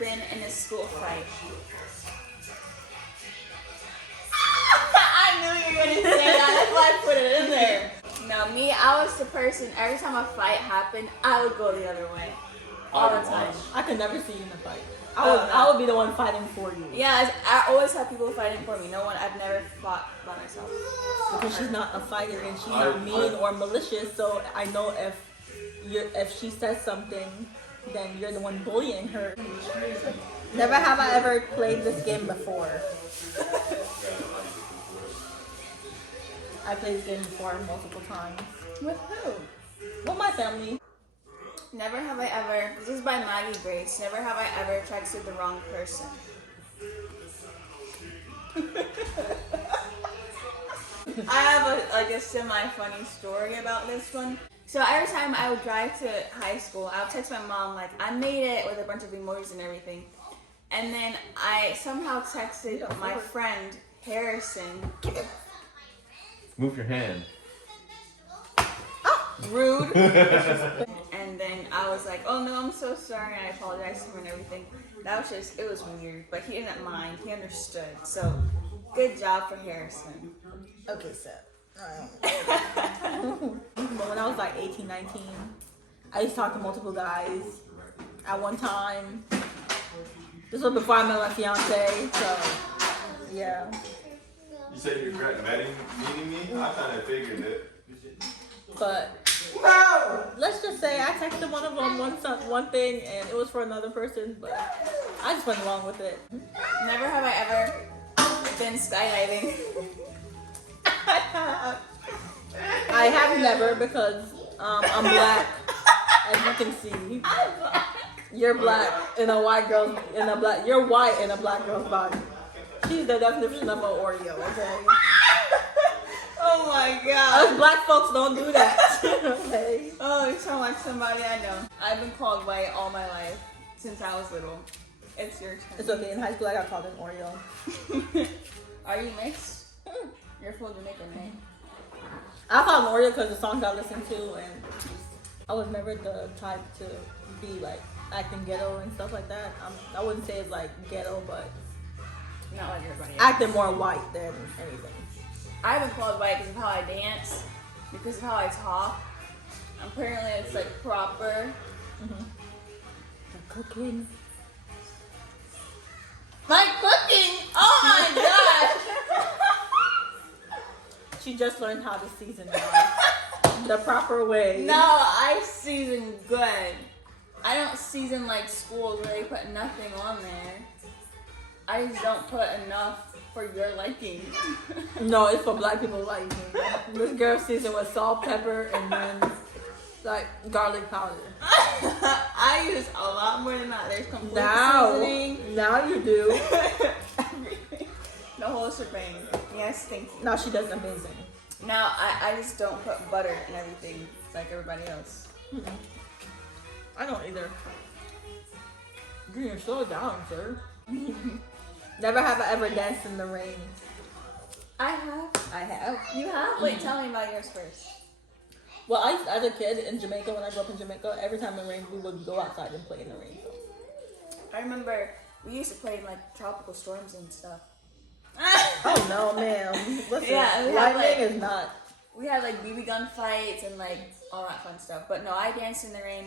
been in a school fight? I knew you were going to say that. That's why I put it in there. No, me, I was the person, every time a fight happened, I would go the other way. All the time. I could never see you in a fight. I would be the one fighting for you. Yeah, I always have people fighting for me. I've never fought by myself. Because she's not a fighter and she's not mean or malicious, so I know if she says something, then you're the one bullying her. Never have I ever played this game before. I played this game before multiple times. With who? With my family. Never have I ever, this is by Maggie Grace, never have I ever texted the wrong person. I have a semi-funny story about this one. So every time I would drive to high school, I would text my mom, like, I made it with a bunch of emojis and everything. And then I somehow texted my friend, Harrison. Move your hand. Rude. And then I was like, oh no, I'm so sorry. I apologized to him and everything. That was just, it was weird, but he didn't mind. He understood. So, good job for Harrison. Okay, so. When I was like 18, 19, I used to talk to multiple guys at one time. This was before I met my fiance, so yeah. You said you regret meeting me? I kind of figured it. But let's just say I texted one of them one thing and it was for another person, but I just went along with it. Never have I ever been skydiving. I have never because I'm black, as you can see. I'm black. You're black in a white girl you're white in a black girl's body. She's the definition of an Oreo, okay? Oh my god. Us black folks don't do that. Okay. Oh, you sound like somebody I know. I've been called white all my life since I was little. It's your turn. It's okay. In high school, I got called an Oreo. Are you mixed? You're full Jamaican, right? I called an Oreo because the songs I listened to, and I was never the type to be like acting ghetto and stuff like that. I wouldn't say it's like ghetto, but not like everybody else. Acting more white than anything. I've been called white because of how I dance, because of how I talk. Apparently, it's like proper. Mm-hmm. The cooking. My cooking! Oh my gosh! She just learned how to season now. The proper way. No, I season good. I don't season like schools where they put nothing on there. I just don't put enough for your liking. No, it's for black people liking. This girl seasoned with salt, pepper, and then like garlic powder. I use a lot more than that. There's complete seasoning. Now you do. Everything. The whole shebang. Yes, thank you. Now she does amazing. Now I just don't put butter and everything like everybody else. Mm-mm. I don't either. You're so down, sir. Never have I ever danced in the rain. I have. You have? Wait, tell me about yours first. Well, as a kid in Jamaica, when I grew up in Jamaica, every time it rained, we would go outside and play in the rain. So. I remember we used to play in like tropical storms and stuff. Oh no, ma'am. Listen, yeah, lightning is not. We had like BB gun fights and like all that fun stuff. But no, I danced in the rain.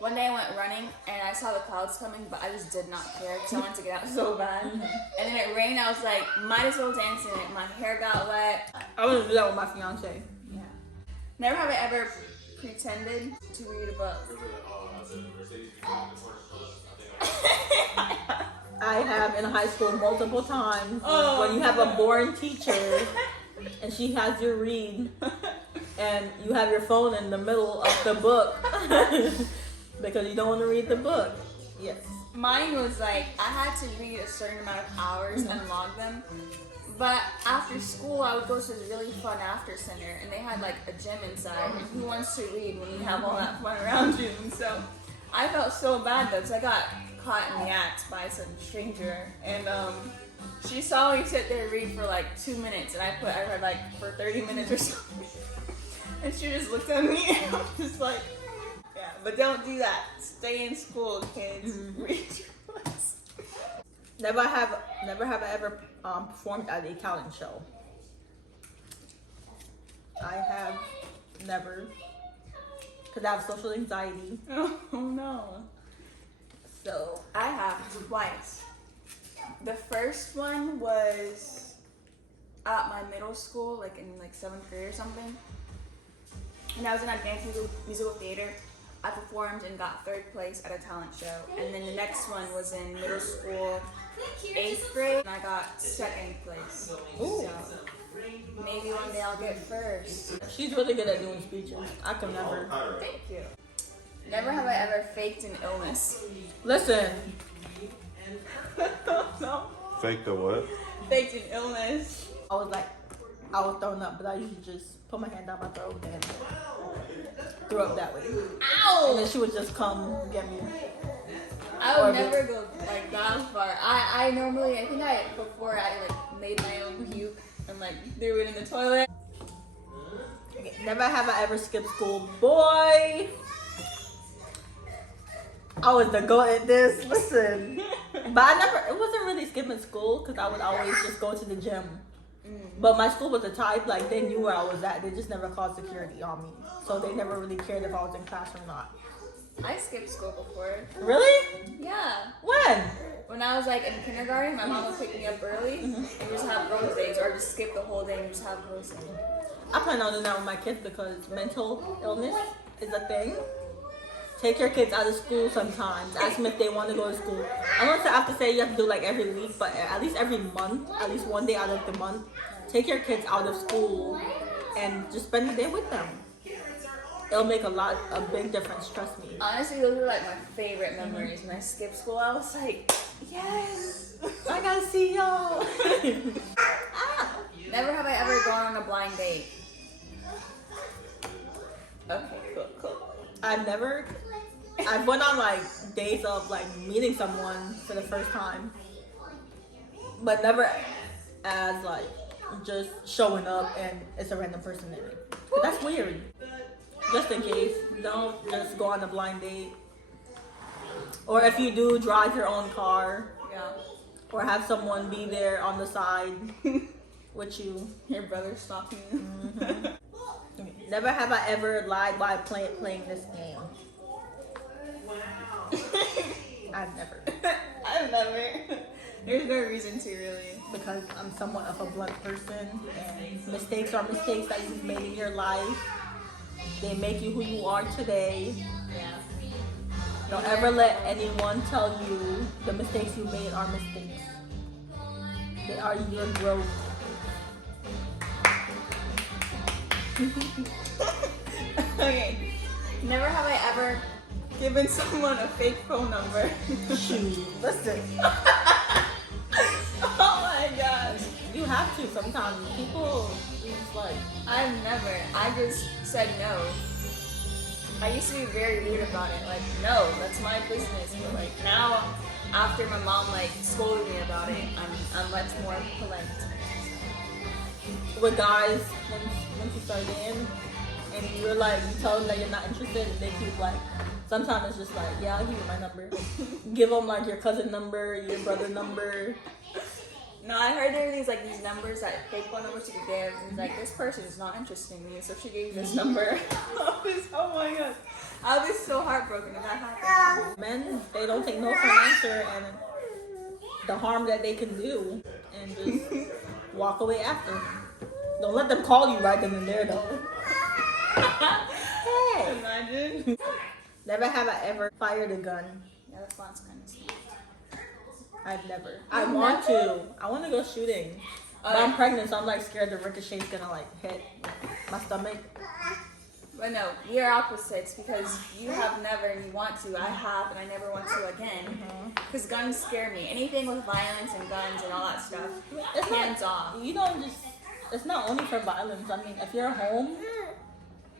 One day I went running and I saw the clouds coming, but I just did not care because I wanted to get out so bad. And then it rained. I was like, might as well dance in it. My hair got wet. I want to do that with my fiance. Yeah. Never have I ever pretended to read a book. I have in high school multiple times when you have a boring teacher and she has you read and you have your phone in the middle of the book because you don't want to read the book. Yes. Mine was like, I had to read a certain amount of hours and log them. But after school, I would go to this really fun after center and they had like a gym inside. And who wants to read when you have all that fun around you? And so I felt so bad though because I got caught in the act by some stranger, and she saw me sit there and read for like 2 minutes, and I read like for 30 minutes or something, and she just looked at me, and I was just like, yeah, but don't do that. Stay in school, kids. Read your books. Never have I ever performed at a talent show. I have never, because I have social anxiety. Oh no. So I have twice. The first one was at my middle school, like in like 7th grade or something. And I was in a dance musical theater. I performed and got 3rd place at a talent show. And then the next one was in middle school, 8th grade, and I got 2nd place. Ooh. So maybe one day I'll get first. she's really good at doing speeches. I can never. Thank you. Never have I ever faked an illness. Listen, No. Fake the what? Faked an illness. I was throwing up, but I usually just put my hand down my throat and threw up that way. And then Ow! she would just come get me. I would Or never go like that far. I normally, I think before I like made my own puke and like threw it in the toilet. Okay, never have I ever skipped school. Boy, I was the goat at this. Listen. But it wasn't really skipping school because I would always just go to the gym. But my school was the type, like, they knew where I was at. They just never called security on me. So they never really cared if I was in class or not. I skipped school before. Really? Yeah. When? When I was like in kindergarten, my mom would pick me up early and we just have rose days, or just skip the whole day and just have rose days. I plan on doing that with my kids because mental illness is a thing. Take your kids out of school sometimes. Ask them if they want to go to school. I don't have to say you have to do like every week, but at least every month, at least one day out of the month, take your kids out of school and just spend the day with them. It'll make a big difference, trust me. Honestly, those were like my favorite memories. When I skipped school, I was like, yes! I gotta see y'all. Never have I ever gone on a blind date. Okay, cool. I've went on like days of like meeting someone for the first time, but never as like just showing up and it's a random person in it. But that's weird. Just in case, don't just go on a blind date. Or if you do, drive your own car. Yeah. Or have someone be there on the side with you. Your brother stalking you. Mm-hmm. Never have I ever lied while playing this game. I've never. I've never. There's no reason to, really. Because I'm somewhat of a blunt person, and mistakes are mistakes that you've made in your life. They make you who you are today. Yeah. Don't ever let anyone tell you the mistakes you made are mistakes. They are your growth. Okay. Never have I ever given someone a fake phone number. Shoot, listen. Oh my gosh. You have to sometimes. People just like, I've never. I just said no. I used to be very weird about it. Like, no, that's my business. But like now, after my mom like scolded me about it, I'm much more polite. with guys, once you start in, and you're like, you tell them that you're not interested, and they keep like, sometimes it's just like, yeah, I'll give you my number. Give them like your cousin number, your brother number. No, I heard there were these numbers, that fake phone numbers you could give, and it's like, this person is not interested in me, so she gave you this number. Oh my god. I'll be so heartbroken if that happens. Men, they don't take no for an answer, and the harm that they can do, and just walk away after. Don't let them call you right then and there, though. Hey. Imagine. Never have I ever fired a gun. Yeah, that sounds kind of sweet. I've never. I want to. I want to go shooting. But I'm pregnant, so I'm like scared the ricochet's gonna like hit my stomach. But no, we are opposites because you have never and you want to. I have and I never want to again. Because guns scare me. Anything with violence and guns and all that stuff. It's Hands not, off. You don't just. It's not only for violence. I mean, if you're home,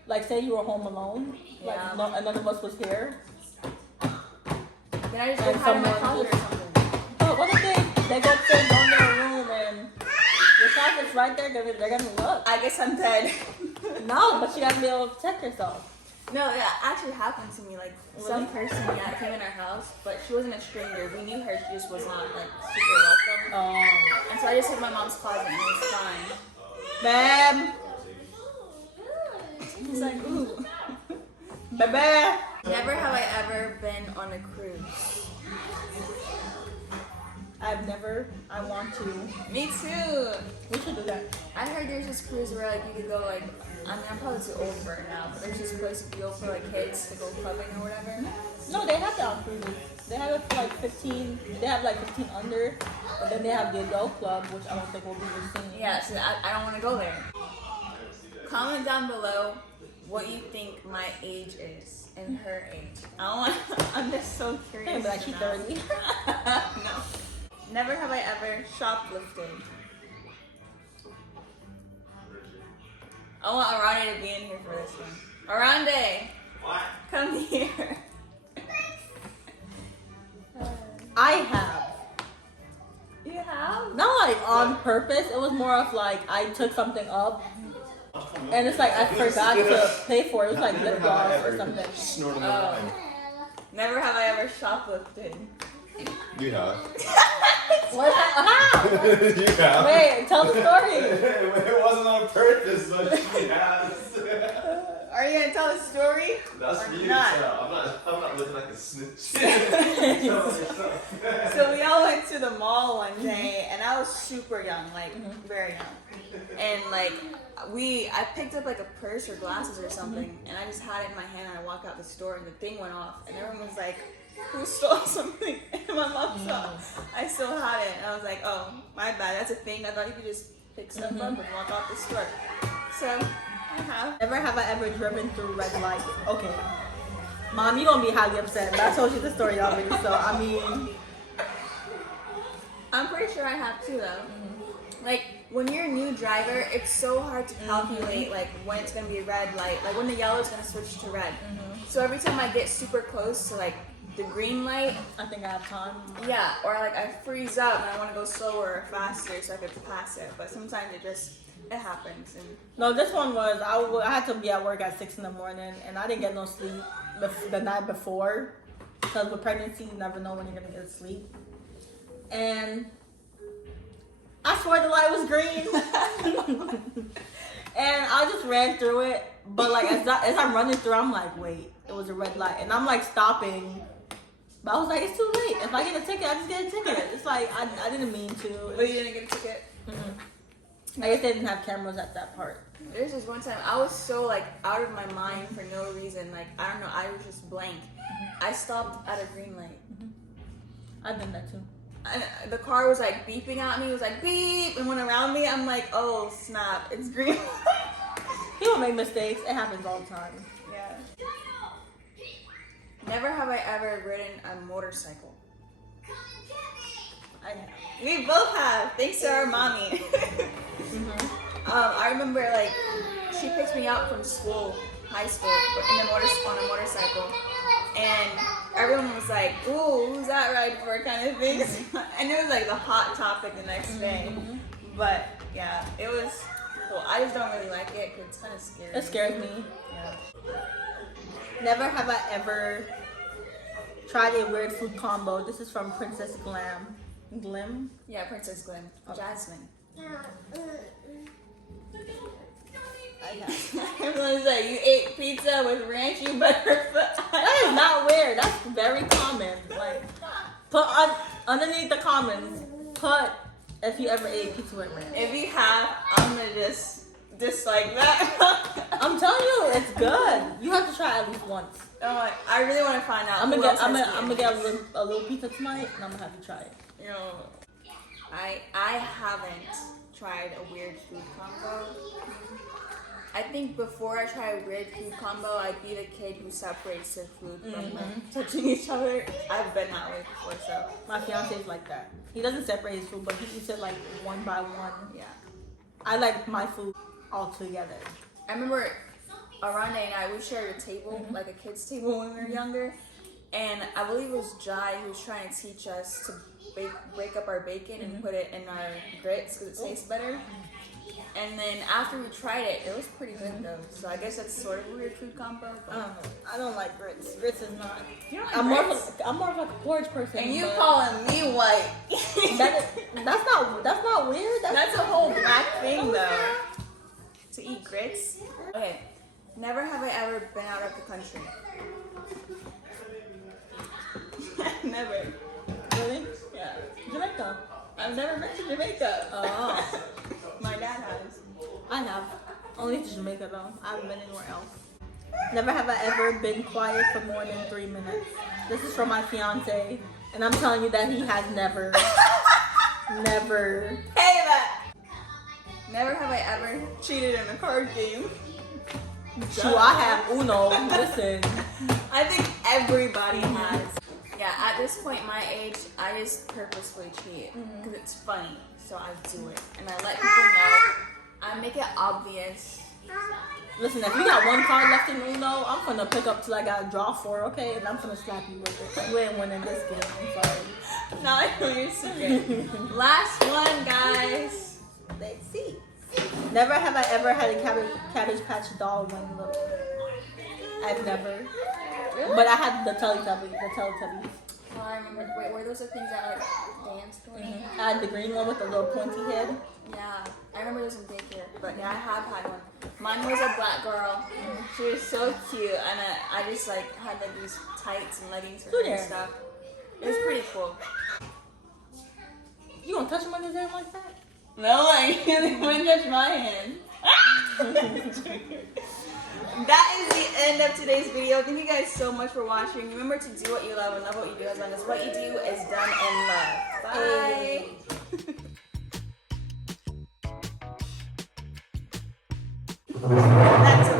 like say you were home alone, like Yeah. none of us was here. Then I just go And hide in my someone closet or just- something. But what if they go upstairs, go in their room, and your closet's right there? They're gonna look. I guess I'm dead. No, but you gotta be able to protect yourself. No, that actually happened to me. Like some person came in our house, but she wasn't a stranger. We knew her. She just was not like super welcome. Oh. And so I just took my mom's closet and it was fine. Babe. He's like, ooh. Baby. Never have I ever been on a cruise. I've never. I want to. Me too. We should do that. I heard there's this cruise where like you could go like, I mean I'm probably too old for it now, but there's this place you go for like kids to go clubbing or whatever. No, they have that on cruises. They have it for like 15. They have like 15 under, but then they have the adult club, which I don't think will be the same. Yeah, so I don't want to go there. Comment down below what you think my age is and her age. I'm just so curious. Yeah, but like she's 30. No. Never have I ever shoplifted. I want Arande to be in here for this one. Arande! What? Come here. I have. You have? Not like on purpose. It was more of like I took something up, and it's like I forgot to pay for it. It was like lip gloss or something. Snorted Never have I ever shoplifted. You have. What? How? You have. Wait, tell the story. It wasn't on purpose, but she has. Are you gonna tell the story? That's Or you. not? I'm not looking like a snitch. So we all went to the mall one day, and I was super young, like very young. And like I picked up like a purse or glasses or something, and I just had it in my hand, and I walked out the store, and the thing went off, and everyone was like, "Who stole something?" And my mom saw I still had it, and I was like, "Oh, my bad. That's a thing. I thought you could just pick stuff up and walk out the store." So I have. Never have I ever driven through red lights. Okay. Mom, you're gonna be highly upset, but I told you the story already, so I mean. I'm pretty sure I have too, though. Like, when you're a new driver, it's so hard to calculate, like, when it's gonna be a red light, like, when the yellow is gonna switch to red. So every time I get super close to, like, the green light, I think I have time. yeah, or, like, I freeze up and I wanna go slower or faster so I could pass it. But sometimes it happens. And No, this one was, I had to be at work at 6 in the morning, and I didn't get no sleep the night before. Because with pregnancy, you never know when you're going to get sleep. And I swear the light was green. And I just ran through it. But like as I'm running through, I'm like, wait, it was a red light. And I'm like stopping. But I was like, it's too late. If I get a ticket, I just get a ticket. It's like, I didn't mean to. but you didn't get a ticket? I guess they didn't have cameras at that part. There's this one time I was so like out of my mind for no reason. Like I don't know, I was just blank. I stopped at a green light. I've done that too. And the car was like beeping at me. It was like beep and went around me. I'm like, oh snap, it's green. People make mistakes. It happens all the time. Yeah. Never have I ever ridden a motorcycle. I have. We both have, thanks to our mommy. I remember like she picked me up from school, high school, on a motorcycle, and everyone was like, "Ooh, who's that ride for?" kind of thing. And it was like the hot topic the next day. But yeah, it was cool. I just don't really like it because it's kind of scary. It scares me. Yeah. Never have I ever tried a weird food combo. This is from Princess Glim. Yeah, Princess Glim. Okay. Jasmine. I have. Everyone's like, you ate pizza with ranchy butterfoot. That is not weird. That's very common. Like, put underneath the comments, put if you ever ate pizza with ranch. If you have, I'm gonna just dislike that. I'm telling you, it's good. You have to try at least once. I really want to find out. I'm gonna get a little pizza tonight, and I'm gonna have you try it. You know, I haven't tried a weird food combo. I think before I try a weird food combo, I'd be the kid who separates the food from like, touching each other. I've been that way before, so. My fiance's like that. He doesn't separate his food, but he eats it like one by one. Yeah. I like my food all together. I remember Arande and I, we shared a table, like a kid's table when we were younger. and I believe it was Jai who was trying to teach us to break up our bacon and put it in our grits because it tastes better. And then after we tried it, it was pretty good though. So I guess that's sort of a weird food combo. But I don't like grits. Grits is not. you don't like I'm grits? more of like a porridge person. And you but calling me white? that's not weird. That's a whole black thing though. To eat grits. Okay. Never have I ever been out of the country. Never. Really? Yeah. Jamaica. I've never been to Jamaica. Oh. My dad has. I have. Only to Jamaica though. I haven't been anywhere else. Never have I ever been quiet for more than 3 minutes. This is from my fiance, and I'm telling you that he has never, never. Hey that. Never have I ever cheated in a card game. True, I have Uno. Listen. I think everybody has. Yeah, at this point, my age, I just purposefully cheat because it's funny. So I do it, and I let people know. I make it obvious. Listen, if you got one card left in Uno, I'm gonna pick up till I got a draw 4, okay? And I'm gonna slap you with it. You ain't winning this game. I'm sorry. Now I know your secret. Last one, guys. Let's see. Never have I ever had a Cabbage Patch doll when little. I've never. Really? But I had the Teletubbies. Oh, I remember. Wait, were those the things that like danced? I had the green one with the little pointy head. Yeah, I remember those in daycare. But yeah, I have had one. Mine was a black girl. She was so cute, and I just like had like these tights and leggings for her and stuff. It was pretty cool. You gonna touch him with his hand like that? No, like you wouldn't touch my hand. That is the end of today's video. Thank you guys so much for watching. Remember to do what you love and love what you do, as long as what you do is done in love. Bye. That's